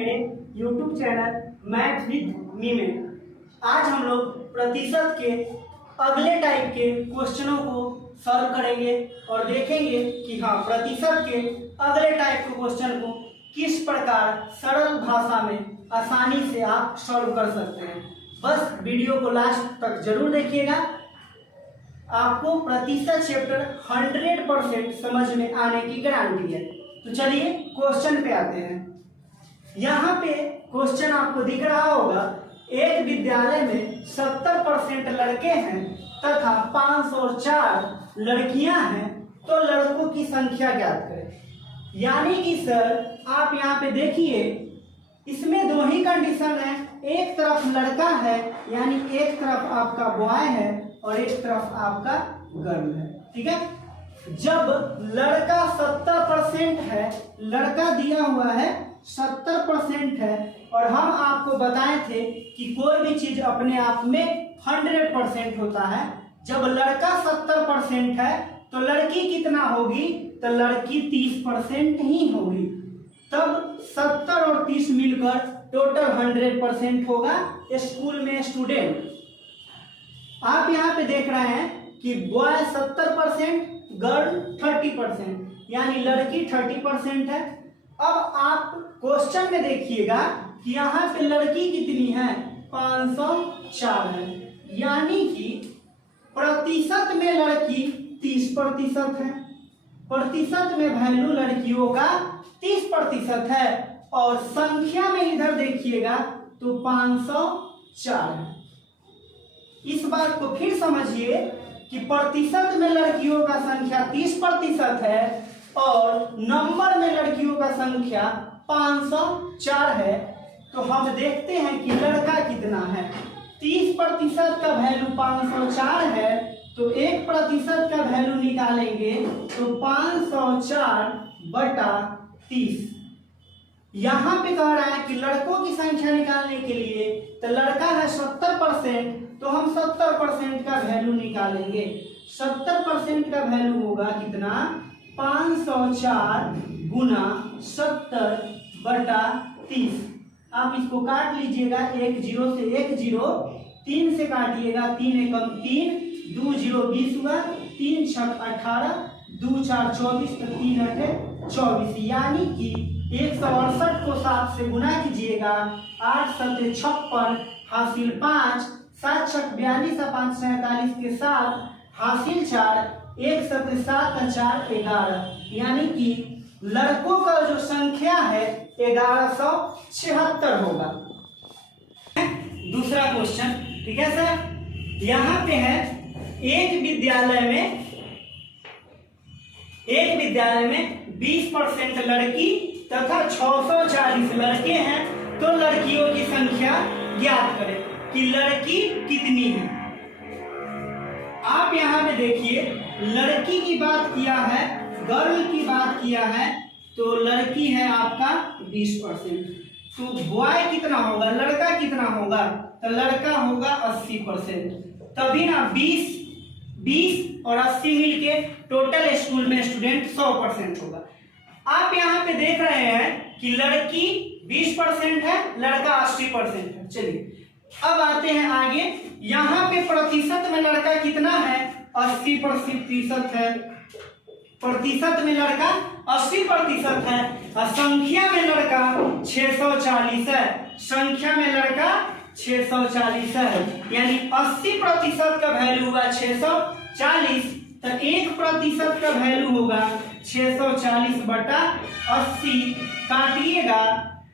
मेरे YouTube channel math with me में। आज हम लोग प्रतिशत के अगले टाइप के क्वेश्चनों को सॉल्व करेंगे और देखेंगे कि हाँ प्रतिशत के अगले टाइप के क्वेश्चन को किस प्रकार सरल भाषा में आसानी से आप सॉल्व कर सकते हैं। बस वीडियो को लास्ट तक जरूर देखिएगा, आपको प्रतिशत चैप्टर 100% समझ में आने की गारंटी है। तो चलिए क्वेश्चन पे आते हैं। यहाँ पे क्वेश्चन आपको दिख रहा होगा, एक विद्यालय में 70% लड़के हैं तथा 504 लड़कियां हैं, तो लड़कों की संख्या ज्ञात करें। यानी कि सर आप यहाँ पे देखिए, इसमें दो ही कंडीशन है, एक तरफ लड़का है यानी एक तरफ आपका बॉय है और एक तरफ आपका गर्ल है। ठीक है, जब लड़का 70% है, लड़का दिया हुआ है 70% है, और हम आपको बताए थे कि कोई भी चीज अपने आप में 100% होता है। जब लड़का 70% है तो लड़की कितना होगी, तो लड़की 30% ही होगी। तब 70 और 30 मिलकर टोटल 100% होगा स्कूल में स्टूडेंट। आप यहाँ पे देख रहे हैं कि बॉय 70%, गर्ल 30%, यानी लड़की 30% है। अब आप क्वेश्चन में देखिएगा कि यहाँ पे लड़की कितनी है, 504 है, यानी कि प्रतिशत में लड़की 30% है, प्रतिशत में वैल्यू लड़कियों का 30% है, और संख्या में इधर देखिएगा तो 504 है। इस बात को फिर समझिए कि प्रतिशत में लड़कियों का संख्या 30% है और नंबर में लड़कियों का संख्या 504 है। तो हम देखते हैं कि लड़का कितना है। 30% का वैल्यू 504 है, तो 1% का वैल्यू निकालेंगे तो 504/30। यहाँ पे कह रहा है कि लड़कों की संख्या निकालने के लिए, तो लड़का है 70%, तो हम 70% का वैल्यू निकालेंगे। 70% का वैल्यू होगा कितना, 504 गुना 70/30। आप इसको काट लीजिएगा, 1 0 से 1 0, 3 से काटिएगा, 3 एकम 3, 2 0 20 हुआ, 3 6 18, 2 4 24, तो 3 8 24, यानी कि 168 को 7 से गुना कीजिएगा, 8 7 56 हासिल 5, 7 6 42, 5 47 के साथ हासिल 4, 1 7 7 4 11, यानी कि लड़कों का जो संख्या है 1176 होगा। दूसरा क्वेश्चन, ठीक है सर, यहाँ पे है एक विद्यालय में 20% लड़की तथा 640 लड़के हैं, तो लड़कियों की संख्या ज्ञात करें कि लड़की कितनी है। आप यहाँ पे देखिए, लड़की की बात किया है, गर्ल की बात किया है, तो लड़की है आपका 20%। तो बॉय कितना होगा, लड़का कितना होगा, तो लड़का होगा 80%। तभी ना 20 और 80 मिलके टोटल स्कूल में स्टूडेंट 100% होगा। आप यहाँ पे देख रहे हैं कि लड़की 20% है, लड़का 80% है। चलिए अब आते हैं आगे। यहाँ पे प्रतिशत में लड़का कितना है, 80% है, प्रतिशत में लड़का 80% है, और संख्या में लड़का 640 है, संख्या में लड़का 640 है, यानी 80% का वैल्यू हुआ 640, तो 1% का वैल्यू होगा 640/80। काटिएगा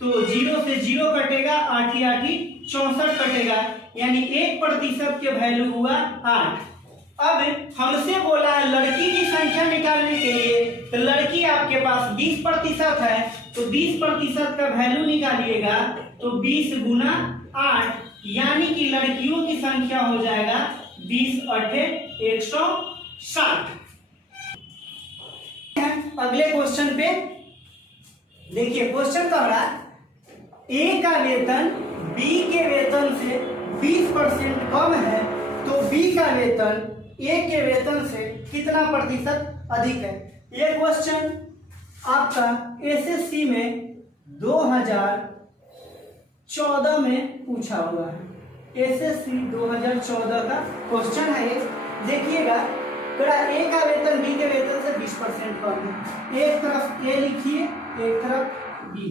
तो 0 से 0 कटेगा, 8 8 64 कटेगा, यानी 1% के वैल्यू हुआ 8। अब हमसे बोला है लड़की की संख्या निकालने के लिए, तो लड़की आपके पास 20% है, तो 20% का वैल्यू निकालिएगा तो 20 गुना 8, यानी कि लड़कियों की संख्या हो जाएगा 20 8 160। अगले क्वेश्चन पे देखिए, क्वेश्चन कह रहा है ए का वेतन बी के वेतन से 20% कम है, तो बी का वेतन ए के वेतन से कितना प्रतिशत अधिक है। ये क्वेश्चन आपका एसएससी में 2014 में पूछा हुआ है, SSC 2014 का क्वेश्चन है ये। देखिएगा, ए का वेतन बी के वेतन से 20% कम है। एक तरफ ए लिखिए, एक तरफ बी।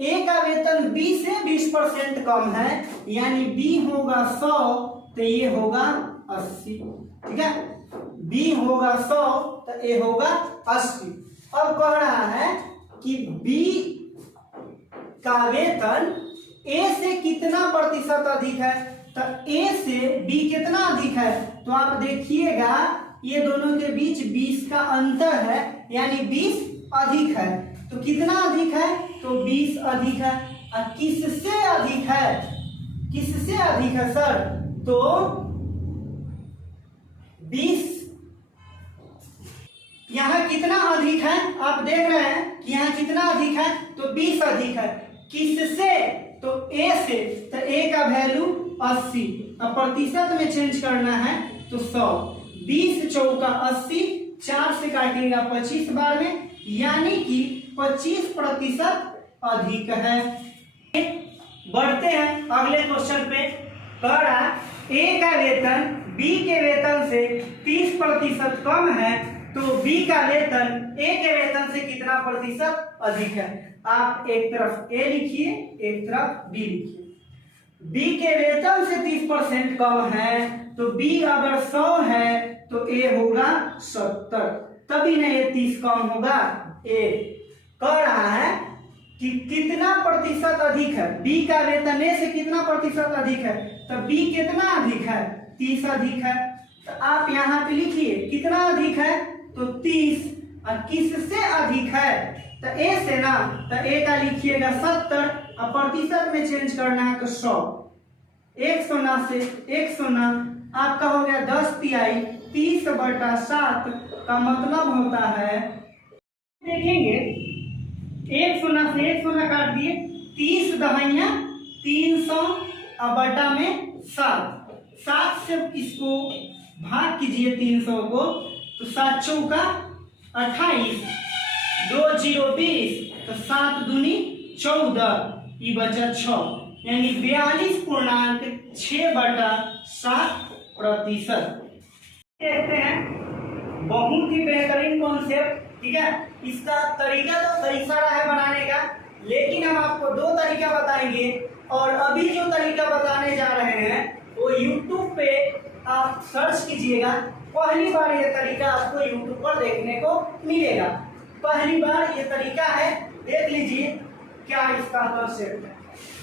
ए का वेतन बी से 20% कम है, यानी बी होगा 100 तो ये होगा 80। ठीक है, बी होगा 100 तो ए होगा 80। अब कह रहा है कि बी का वेतन ए से कितना प्रतिशत अधिक है, तो ए से बी कितना अधिक है, तो आप देखिएगा ये दोनों के बीच 20 का अंतर है, यानी 20 अधिक है। तो कितना अधिक है, तो 20 अधिक है। और किससे अधिक है, किससे अधिक है सर, तो 20। यहाँ कितना अधिक है, आप देख रहे हैं कि यहाँ कितना अधिक है, तो 20 अधिक है। किससे, तो ए से, तो ए का वैल्यू 80। अब प्रतिशत में चेंज करना है तो 100। 20 चौका 80, 4 से काटिएगा 25 बार में, यानी कि 25% अधिक है। बढ़ते हैं अगले क्वेश्चन पे। कह रहा ए का वेतन बी के वेतन से 30% कम है, तो बी का वेतन ए के वेतन से कितना प्रतिशत अधिक है। आप एक तरफ ए लिखिए, एक तरफ बी लिखिए। बी के वेतन से 30% कम है, तो बी अगर 100 है तो ए होगा 70, तभी ना ये 30 कम होगा। ए कह रहा है कि कितना प्रतिशत अधिक है, बी का वेतन ए से कितना प्रतिशत अधिक है, तो बी कितना अधिक है, 30 अधिक है। तो आप यहाँ पे लिखिए कितना अधिक है, तो 30। और किससे अधिक है, तो ए से ना, तो ए का लिखिएगा 70 और प्रतिशत में चेंज करना है तो 100। 100 ना से 100 ना, आपका हो गया 10 तिहाई, 30/7 का मतलब होता है, देखेंगे 100 ना से 100 ना काट दिए, 30 दहाइयां 300 और बटा में 7 से इसको भाग कीजिए 300 को, तो 7 चौका 28, 2 0 20, तो 7 दूनी 14, ये बचा 6, यानी 42.6/7%। देखते हैं, बहुत ही बेहतरीन कॉन्सेप्ट। ठीक है, इसका तरीका तो कई सारा है बनाने का, लेकिन हम आपको 2 तरीका बताएंगे। और अभी जो तरीका बताने जा रहे हैं वो YouTube पे आप सर्च कीजिएगा, पहली बार ये तरीका आपको YouTube पर देखने को मिलेगा। पहली बार ये तरीका है, देख लीजिए क्या इसका कॉन्सेप्ट है।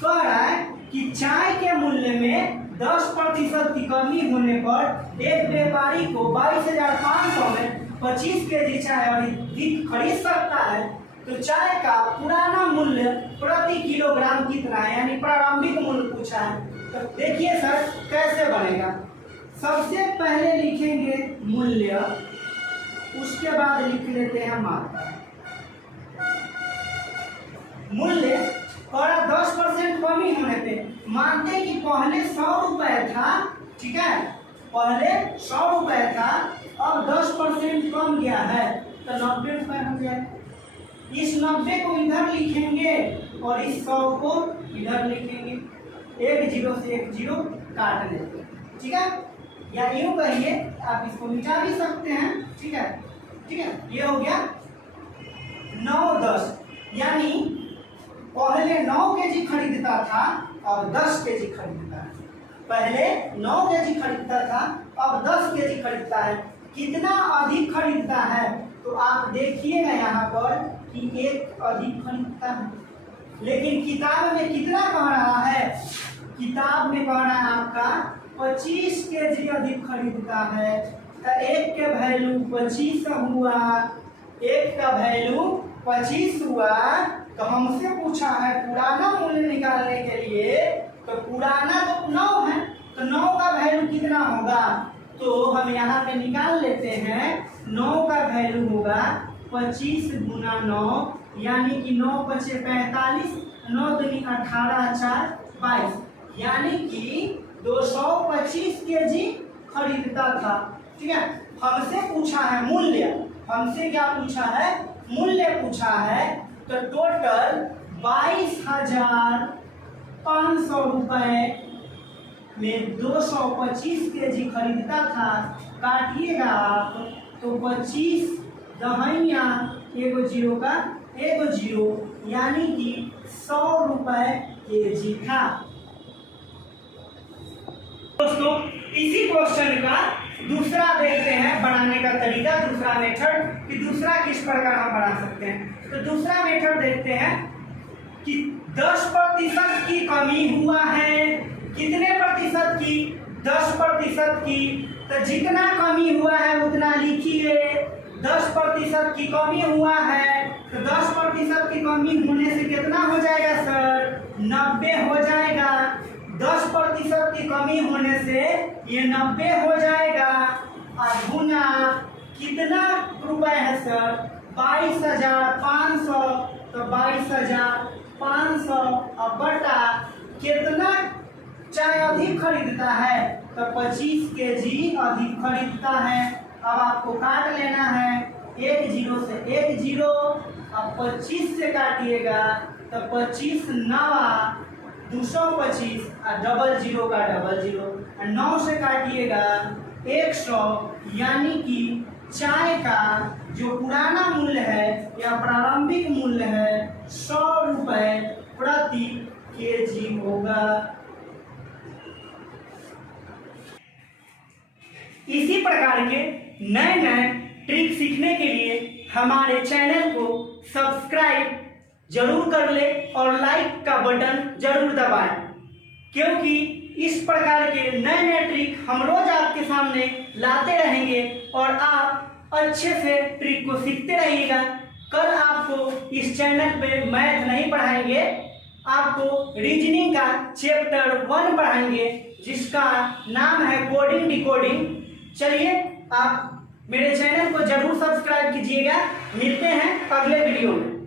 कह रहा है कि चाय के मूल्य में 10% की कमी होने पर एक व्यापारी को 22,500 में 25 केजी चाय अधिक खरीद सकता है, तो चाय का पुराना मूल्य प्रति किलोग्राम कितना है, यानी प्रारंभिक मूल्य पूछा है। तो देखिए सर कैसे बनेगा। सबसे पहले लिखेंगे मूल्य, उसके बाद लिख लेते हैं मात्रा। मूल्य और 10% कमी होने पे मानते हैं कि पहले 100 रुपए था, ठीक है, पहले 100 रुपए था, अब 10% कम गया है तो 90 रुपए हो गया। इस 90 को इधर लिखेंगे और इस 100 को इधर लिखेंगे, एक 0 से एक 0 काट लेंगे। ठीक है, या यूं कहिए, आप इसको मिटा भी सकते हैं। ठीक है, ठीक है, ये हो गया 9 10, यानी पहले 9 केजी खरीदता था और 10 केजी खरीदता है। पहले 9 केजी खरीदता था, अब 10 केजी खरीदता है। कितना अधिक खरीदता है, तो आप देखिएगा यहाँ पर कि एक अधिक खरीदता है। लेकिन किताब में कितना कह रहा है, किताब में कह रहा है आपका 25 केजी अधिक खरीदता है। तो एक के वैल्यू 25 हुआ, एक का वैल्यू 25 हुआ। तो हमसे पूछा है पुराना मूल्य निकालने के लिए, तो पुराना तो 9 है, तो 9 का वैल्यू कितना होगा, तो हम यहाँ पे निकाल लेते हैं। 9 का वैल्यू होगा 25 गुना 9, यानी कि 9 बचे 45, 9 दूनी 18 4 22, यानी कि 225 केजी खरीदता था। ठीक है, हमसे पूछा है मूल्य, हमसे क्या पूछा है, मूल्य पूछा है। तो टोटल 22,000 500 रुपए में 225 kg खरीदता था, काटिएगा आप तो 25 दहाइया एगो जीरो का एगो जीरो, यानी कि 100 रुपए kg था। दोस्तों इसी क्वेश्चन का दूसरा देखते हैं बनाने का तरीका, दूसरा मेथड कि दूसरा किस प्रकार हम बना सकते हैं। तो दूसरा मेथड देखते हैं कि 10% की कमी हुआ है, कितने प्रतिशत की, 10% की, तो जितना कमी हुआ है उतना लिखिए। 10% की कमी हुआ है तो 10% की कमी होने से कितना हो जाएगा सर, 90 हो जाएगा। 10% की कमी होने से ये 90 हो जाएगा और गुना कितना रुपए है सर, 22,500, तो 22,500 और बटा कितना चाय अधिक खरीदता है, तो 25 kg अधिक खरीदता है। अब आपको काट लेना है, एक जीरो से एक जीरो, अब 25 से काटिएगा तो 25 नवा 225 और डबल जीरो का डबल जीरो, और 9 से काटिएगा 100, यानी कि चाय का जो पुराना मूल्य है या प्रारंभिक मूल्य है 100 रुपए प्रति केजी होगा। इसी प्रकार के नए नए ट्रिक सीखने के लिए हमारे चैनल को सब्सक्राइब जरूर कर ले और लाइक का बटन जरूर दबाएं, क्योंकि इस प्रकार के नए नए ट्रिक हम रोज आपके सामने लाते रहेंगे और आप अच्छे से ट्रिक को सीखते रहिएगा। कल आपको इस चैनल पे मैथ नहीं पढ़ाएंगे, आपको रीजनिंग का चैप्टर 1 पढ़ाएंगे जिसका नाम है कोडिंग डिकोडिंग। चलिए आप मेरे चैनल को जरूर सब्सक्राइब कीजिएगा। मिलते हैं अगले वीडियो में।